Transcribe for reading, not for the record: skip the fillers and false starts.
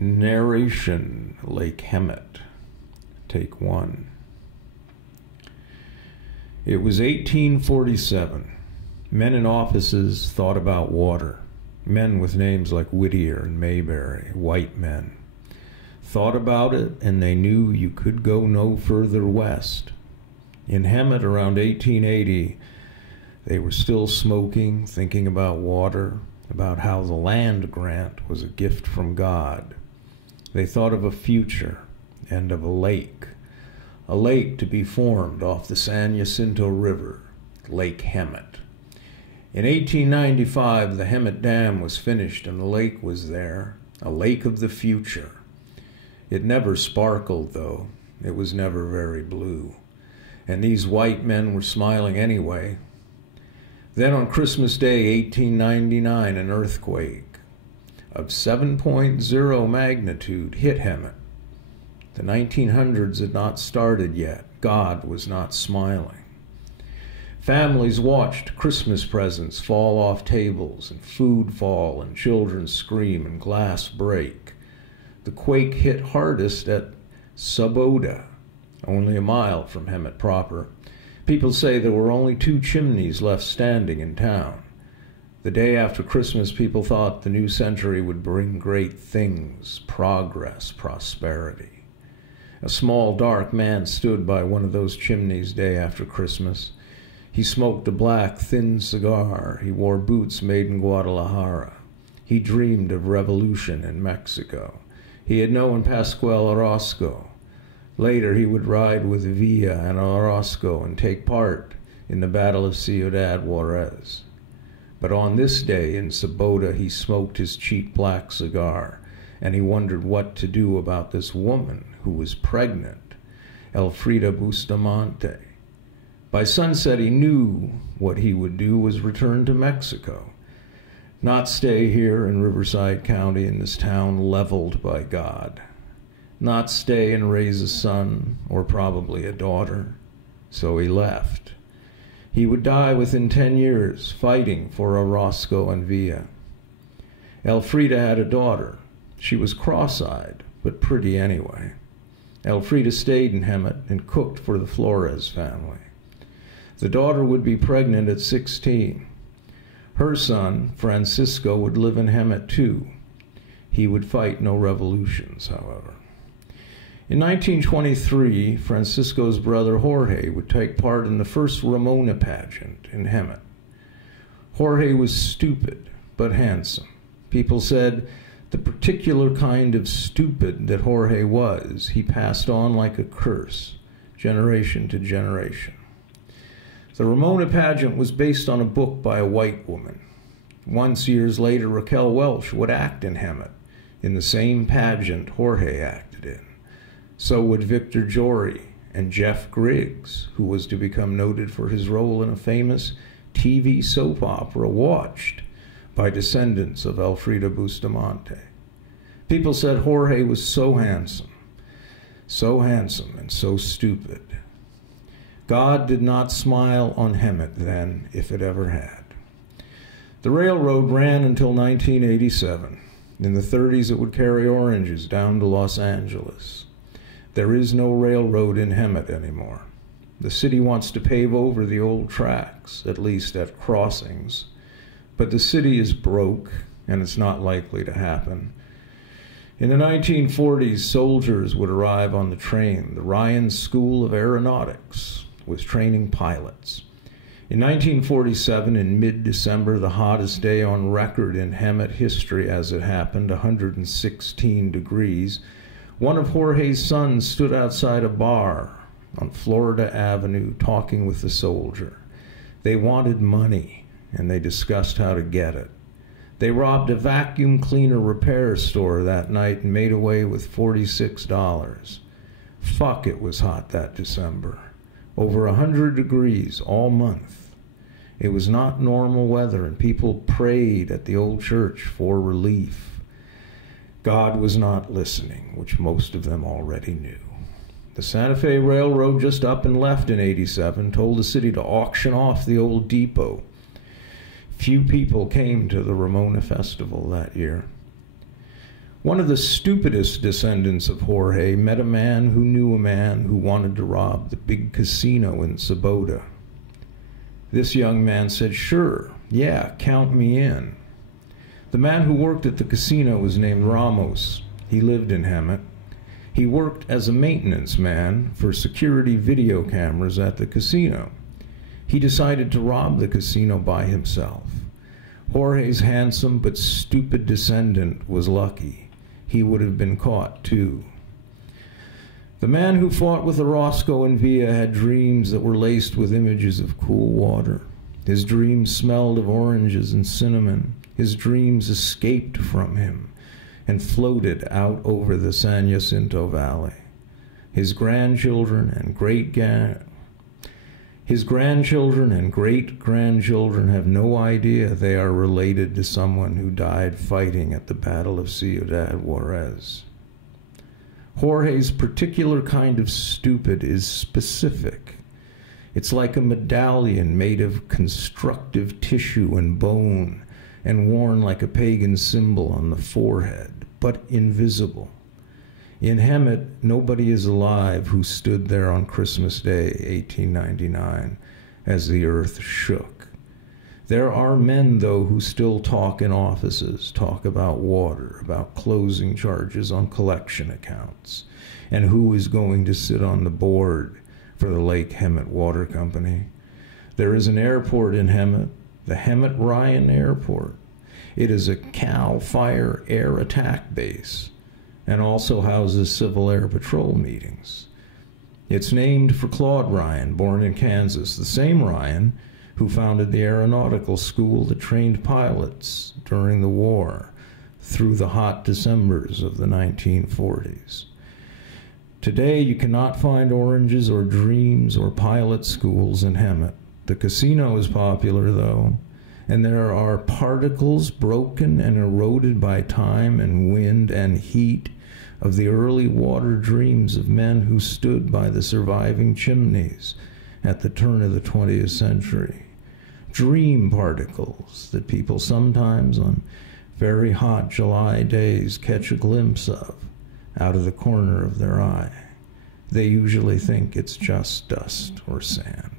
Narration, Lake Hemet. Take one. It was 1847. Men in offices thought about water. Men with names like Whittier and Mayberry, white men, thought about it, and they knew you could go no further west. In Hemet around 1880, they were still smoking, thinking about water, about how the land grant was a gift from God. They thought of a future and of a lake to be formed off the San Jacinto River, Lake Hemet. In 1895, the Hemet Dam was finished and the lake was there, a lake of the future. It never sparkled, though. It was never very blue. And these white men were smiling anyway. Then on Christmas Day, 1899, an earthquake of 7.0 magnitude hit Hemet. The 1900s had not started yet. God was not smiling. Families watched Christmas presents fall off tables and food fall and children scream and glass break. The quake hit hardest at Sabota, only a mile from Hemet proper. People say there were only 2 chimneys left standing in town. The day after Christmas, people thought the new century would bring great things, progress, prosperity. A small, dark man stood by one of those chimneys day after Christmas. He smoked a black, thin cigar. He wore boots made in Guadalajara. He dreamed of revolution in Mexico. He had known Pascual Orozco. Later, he would ride with Villa and Orozco and take part in the Battle of Ciudad Juarez. But on this day in Sabota, he smoked his cheap black cigar, and he wondered what to do about this woman who was pregnant, Elfrida Bustamante. By sunset, he knew what he would do was return to Mexico, not stay here in Riverside County in this town leveled by God, not stay and raise a son or probably a daughter. So he left. He would die within 10 years fighting for Orozco and Villa. Elfrida had a daughter. She was cross-eyed, but pretty anyway. Elfrida stayed in Hemet and cooked for the Flores family. The daughter would be pregnant at 16. Her son, Francisco, would live in Hemet too. He would fight no revolutions, however. In 1923, Francisco's brother Jorge would take part in the first Ramona pageant in Hemet. Jorge was stupid, but handsome. People said the particular kind of stupid that Jorge was, he passed on like a curse, generation to generation. The Ramona pageant was based on a book by a white woman. Once, years later, Raquel Welch would act in Hemet, in the same pageant Jorge acted in. So would Victor Jory and Jeff Griggs, who was to become noted for his role in a famous TV soap opera watched by descendants of Elfrida Bustamante. People said Jorge was so handsome and so stupid. God did not smile on Hemet then, if it ever had. The railroad ran until 1987. In the 30s, it would carry oranges down to Los Angeles. There is no railroad in Hemet anymore. The city wants to pave over the old tracks, at least at crossings. But the city is broke, and it's not likely to happen. In the 1940s, soldiers would arrive on the train. The Ryan School of Aeronautics was training pilots. In 1947, in mid-December, the hottest day on record in Hemet history as it happened, 116 degrees, one of Jorge's sons stood outside a bar on Florida Avenue talking with the soldier. They wanted money, and they discussed how to get it. They robbed a vacuum cleaner repair store that night and made away with $46. Fuck, it was hot that December. Over 100 degrees all month. It was not normal weather, and people prayed at the old church for relief. God was not listening, which most of them already knew. The Santa Fe Railroad just up and left in '87 told the city to auction off the old depot. Few people came to the Ramona Festival that year. One of the stupidest descendants of Jorge met a man who knew a man who wanted to rob the big casino in Sabota. This young man said, "Sure, yeah, count me in." The man who worked at the casino was named Ramos. He lived in Hemet. He worked as a maintenance man for security video cameras at the casino. He decided to rob the casino by himself. Jorge's handsome but stupid descendant was lucky. He would have been caught, too. The man who fought with Orozco and Villa had dreams that were laced with images of cool water. His dreams smelled of oranges and cinnamon. His dreams escaped from him and floated out over the San Jacinto Valley. His grandchildren and great-grandchildren have no idea they are related to someone who died fighting at the Battle of Ciudad Juarez. Jorge's particular kind of stupid is specific. It's like a medallion made of constructive tissue and bone and worn like a pagan symbol on the forehead, but invisible. In Hemet, nobody is alive who stood there on Christmas Day, 1899, as the earth shook. There are men, though, who still talk in offices, talk about water, about closing charges on collection accounts, and who is going to sit on the board for the Lake Hemet Water Company. There is an airport in Hemet, the Hemet Ryan Airport. It is a CAL FIRE air attack base and also houses Civil Air Patrol meetings. It's named for Claude Ryan, born in Kansas, the same Ryan who founded the aeronautical school that trained pilots during the war through the hot Decembers of the 1940s. Today, you cannot find oranges or dreams or pilot schools in Hemet. The casino is popular, though, and there are particles broken and eroded by time and wind and heat of the early water dreams of men who stood by the surviving chimneys at the turn of the 20th century. Dream particles that people sometimes on very hot July days catch a glimpse of out of the corner of their eye. They usually think it's just dust or sand.